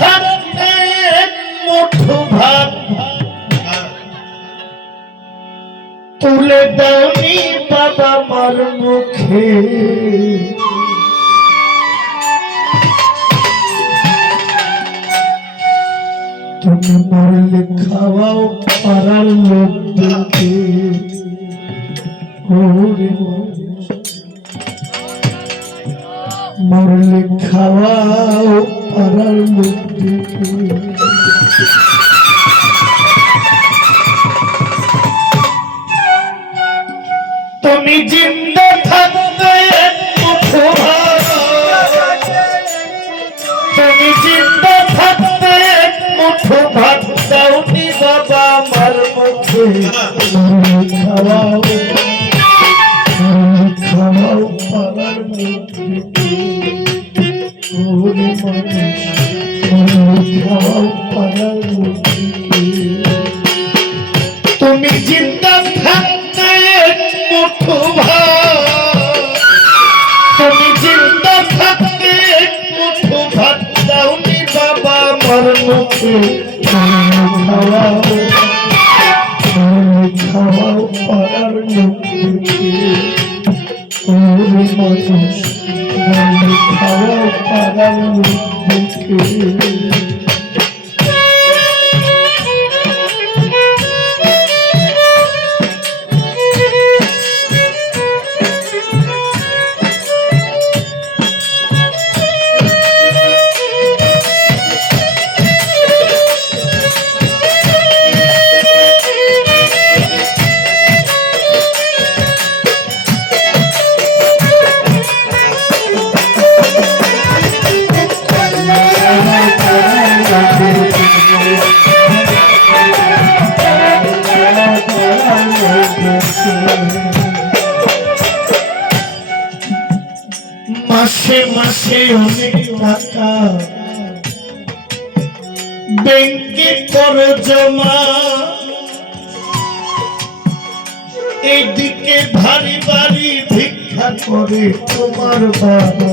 থাকতে মুঠো ভাত। তুলে দাওনি বাবা মার মুখে। তুমি মরলে খাওয়াও পাড়ার লোকদেরকে। ওরে মরলে খাওয়াও পাড়ার লোকদেরকে তুমি জিন্দা থাকতে তুমি জিন্দা থাকতে মুঠো ভাত দাওনি বাবা আমার মুখে। খাওয়াও খাওয়াও পাড়ার মানুষ খাওয়াও মাসে মাসে অনেক টাকা ব্যাংকে করো জমা। এদিকে ভারী ভারী ভিক্ষা করে তোমার বাবা।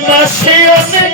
মাসে মাসে অনেক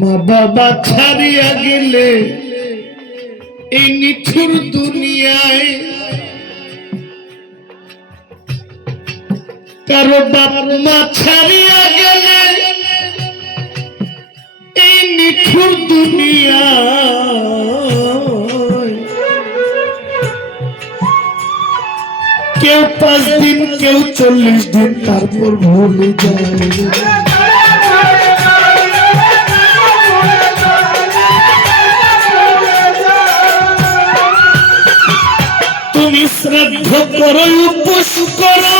মা বাবা ছাড়িয়া গেলে এই নিঠুর দুনিয়ায় কারও বাপ মা ছাড়িয়া গেলে এই নিঠুর দুনিয়া কেউ পাঁচ দিন, কেউ চল্লিশ দিন, তারপর ভুলে যায়। শ্রাদ্ধ করো, উপোস করো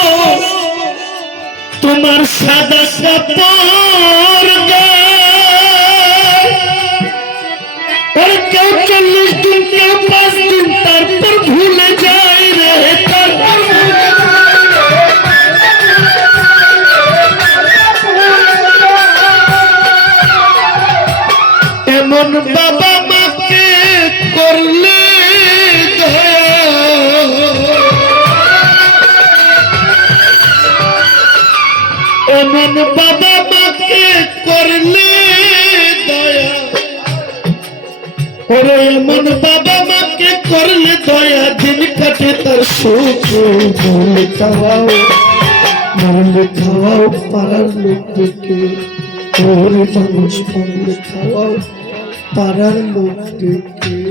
তোমার সাদা কাপড়। কেউ চল্লিশ দিন পাঁচ দিন তারপর ভুলে যায় এমন বাবা মাকে করলে দয়া দিন কাটে তার সুখ মরলে খাওয়াও মরলে খাওয়াও পাড়ার লোকদেরকে ওর মানুষ মরলে খাওয়াও পাড়ার লোকদেরকে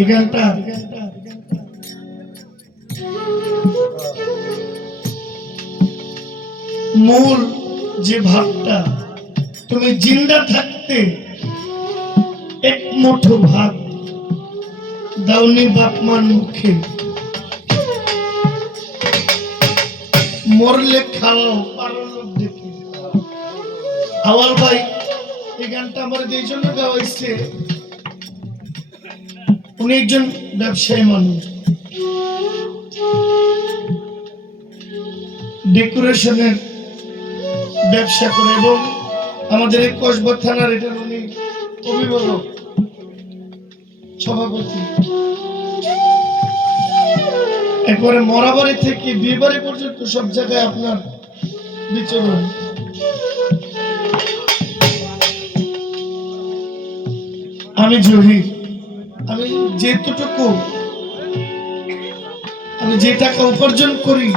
এই গানটা। মূল যে ভাবটা, তুমি জিন্দা থাকতে এক মুঠো ভাত দাউনি বাপমার মুখে। মরলে খাওয়াও পারো লোক দেখে। আওয়াল ভাই, এই গানটা আমার এই জন্য গাওয়াইছে উনি একজন ব্যবসায়ী মানুষ। ডেকোরেশনের ব্যবসা করে এবং আমাদের এই কসবা থানার এটার উনি অভিভাবক, সভাপতি। একবারে মরাবাড়ি থেকে বিয়ে বাড়ি পর্যন্ত সব জায়গায় আপনার বিচরণ। আমি জহির। আমি যেটুকু আমি যে টাকা উপার্জন করি,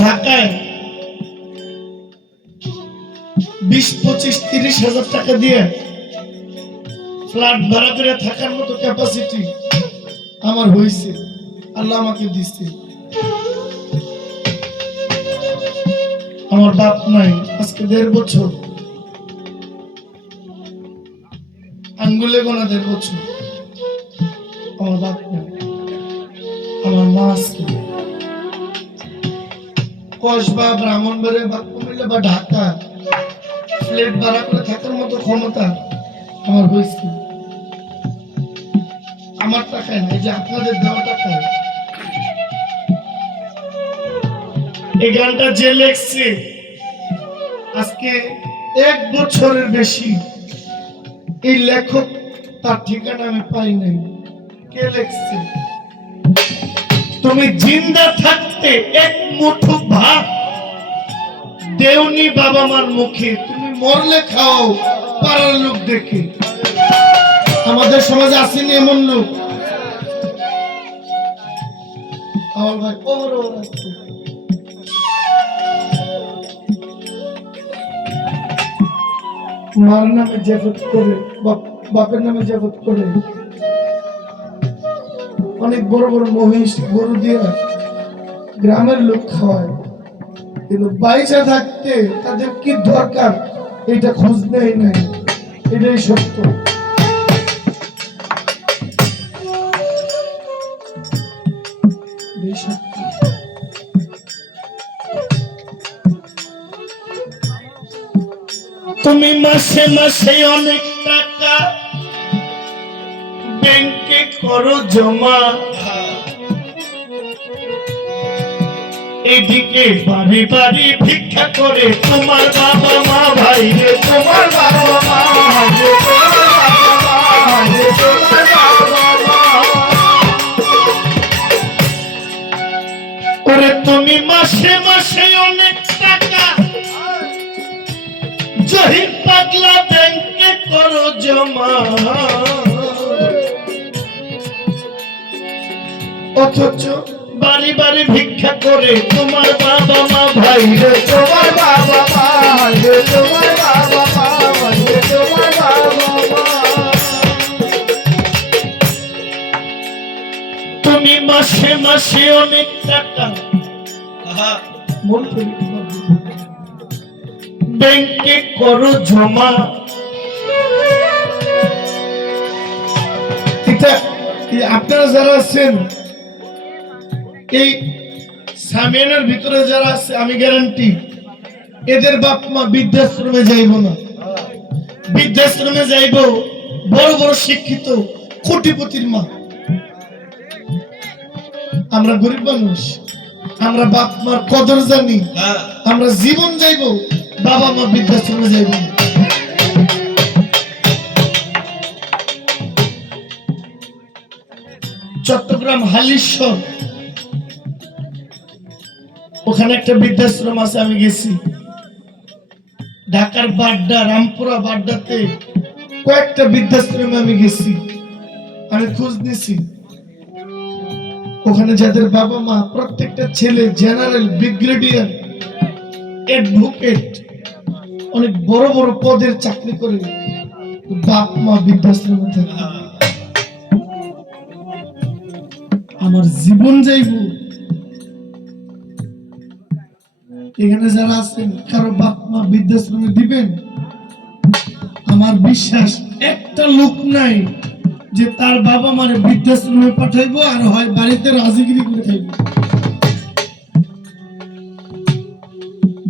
ঢাকায় বিশ, পঁচিশ, তিরিশ হাজার টাকা দিয়ে ফ্ল্যাট ভাড়া করে থাকার মতো ক্যাপাসিটি আমার হয়েছে। আল্লাহ আমাকে দিচ্ছে আমার বাপ নাই, আজকে দেড় বছর। আঙ্গুলে গোনা দেড় বছর। আমার বাপ নাই আমার মা আছে কসবা ব্রাহ্মণবাড়ে বা কুমিল্লা বা ঢাকা, ফ্ল্যাট ভাড়া করে থাকার মতো ক্ষমতা আমার হয়েছে। আমার টাকায় না, এই যে আপনাদের দেওয়া টাকায়। এই গানটা যে লেখছে, আজকে এক বছরের বেশি। এই লেখক, তার ঠিকানা আমি পাই নাই। কে লেখছে? তুমি জিন্দা থাকতে এক মুঠো ভাত দেওনি বাবা মার মুখে। তুমি মরলে খাও, পাড়ার লোক দেখে। আমাদের সমাজে আসেনি এমন লোক। আমার ভাই ওর আসছে মার নামে জেফত করে, বাপ- বাপের নামে জেফত করে। অনেক বড় বড় মহিষ, গরু দিয়ে গ্রামের লোক খাওয়ায়। কিন্তু বাইচা থাকতে তাদের কি দরকার? এটা খোঁজ নেই নাই। এটাই সত্য। তুমি মাসে মাসে অনেক টাকা ব্যাংকে করো জমা এদিকে বাড়ি বাড়ি ভিক্ষা করে তোমার বাবা মা ভাই রে তোমার বাবা মা ভাই রে, তোমার বাবা মা ভাই রে, তোমার বাবা মা। ওরে তুমি মাসে মাসে অনেক করো জমা অথচ বাড়ি বাড়ি ভিক্ষা করে তোমার বাবা মা ভাই রে। তোমার বাবা মা রে তোমার বাবা মা রে তোমার বাবা মা তুমি মাসে মাসে অনেক টাকা। ব্যাংকে করো জমা। এই আপনারা যারা আছেন এই সামিয়ানের ভিতরে যারা আছে আমি গ্যারান্টি এদের বাপ মা বৃদ্ধাশ্রমে যাইব না। বৃদ্ধাশ্রমে যাইব বড় বড় শিক্ষিত কোটিপতির মা। আমরা গরিব মানুষ আমরা বাপ মার কদর জানি আমরা জীবন যাইব বাবা মা বৃদ্ধাশ্রমে যাইব না। চট্টগ্রাম হালিশ্বর। ওখানে একটা বৃদ্ধাশ্রম আছে, আমি গেছি। ঢাকার বাড্ডা, রামপুরা বাড্ডাতে কয়েকটা বৃদ্ধাশ্রমে আমি গেছি। আমি খোঁজ নিছি। ওখানে যাদের বাবা মা, প্রত্যেকটা ছেলে, জেনারেল, ব্রিগেডিয়ার, অ্যাডভোকেট, অনেক বড় বড় পদের চাকরি করে, বাপ মা বৃদ্ধাশ্রমে থাকে। আমার জীবন যাইব। এখানে যারা আছেন, কারও বাপ মা বৃদ্ধাশ্রমে দিবেন? আমার বিশ্বাস, একটা লোক নাই যে তার বাবা মারে বৃদ্ধাশ্রমে পাঠাইবো আর হয় বাড়িতে রাজিগিরি করে খাইব।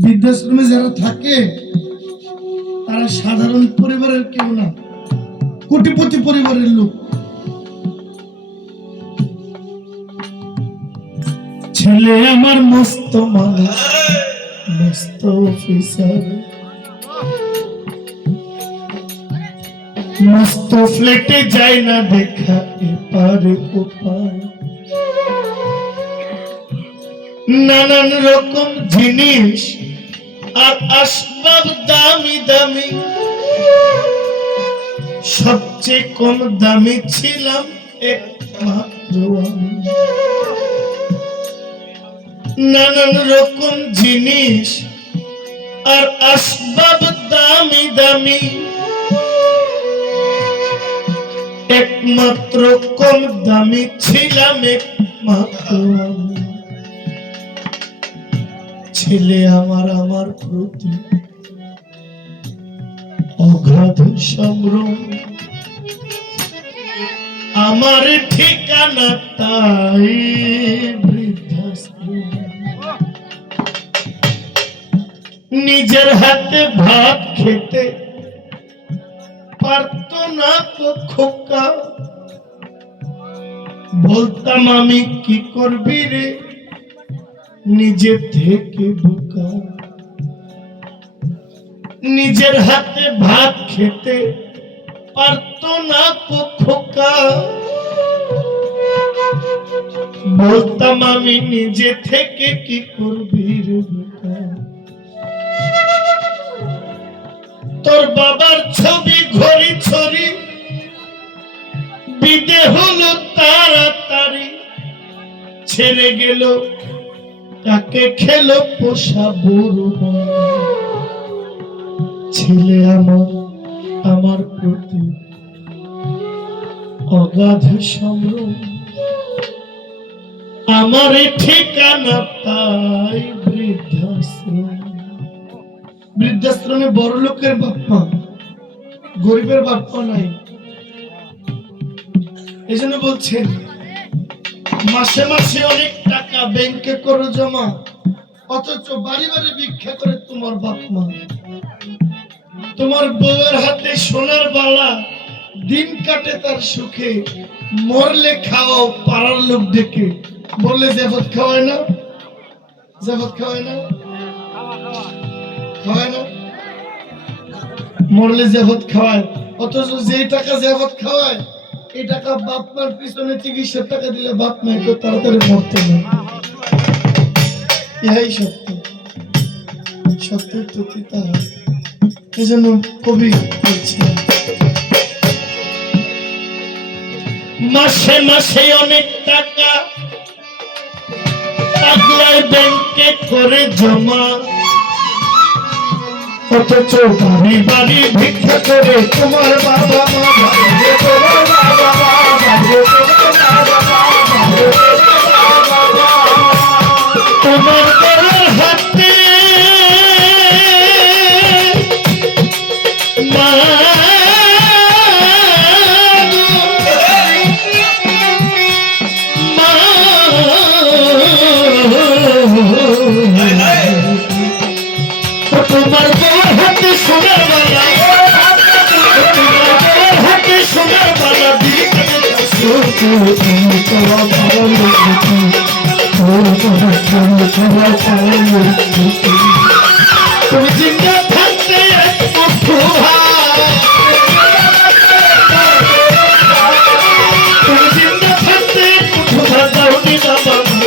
বৃদ্ধাশ্রমে যারা থাকে, তারা সাধারণ পরিবারের কেউ না, কোটিপতি পরিবারের লোক। ছেলে আমার মস্ত মালা, মস্ত অফিসার মস্ত ফ্লেটে যায় না দেখা, এপারে ওপার। নানান রকম জিনিস আর আসবাব দামি দামি। সবচেয়ে কম দামি ছিলাম একমাত্র আমি। নানান রকম জিনিস আর আসবাব দামি দামি। একমাত্র কম দামি ছিলাম একমাত্র। ছেলে আমার আমার প্রতি অগাধ সংগ্রাম। আমার ঠিকানা তাই বৃদ্ধাশ্রম। নিজের হাতে ভাত খেতে পারত না তো খোকা। বলতাম, আমি কি করবি রে? নিজে থেকে বোকা। নিজের হাতে ভাত খেতে পারত না তো খোকা। বলতাম আমি নিজে থেকে কি করবি তোর বাবার ছবি ঘড়ি ছড়ি, বিদে হলো তাড়াতাড়ি। ছেড়ে গেল, তাকে খেলো পোষা বুড়ো। ছেলে আমার আমার প্রতি অগাধ সম্ভ্রম। আমার ঠিকানা তাই বৃদ্ধাশ্রম। বৃদ্ধাশ্রমে বড় লোকের বাপ্পা, গরিবের বাপ্পা নাই। এই জন্য বলছেন মাসে মাসে অনেক টাকা ব্যাংকে করো জমা, অথচ বাড়ি বাড়ি ভিক্ষা করে তোমার বাপ মা তোমার বউয়ের হাতে সোনার বালা, দিন কাটে তার সুখে, মরলে খাওয়াও পাড়ার লোক ডেকে। বললে জেফত খাওয়ায় না? জেফত খাওয়ায় না? খাওয়ায় না? মরলে জেফত খাওয়ায়। অথচ যেই টাকা জেফত খাওয়ায়, এই টাকা বাপ পিছনে চিকিৎসার টাকা দিলে বাপ মাই তো তাড়াতাড়ি মরতে না। ইহাই সত্য। সত্যের তো তিতা হয়। এই জন্য কবি বলছে মাসে মাসে অনেক টাকা পাগলায় ব্যাংকে করে জমা। অথচ বাড়ি বাড়ি ভিক্ষা তোমার তুমি জিন্দা থাকতে তুমি জিন্দা থাকতে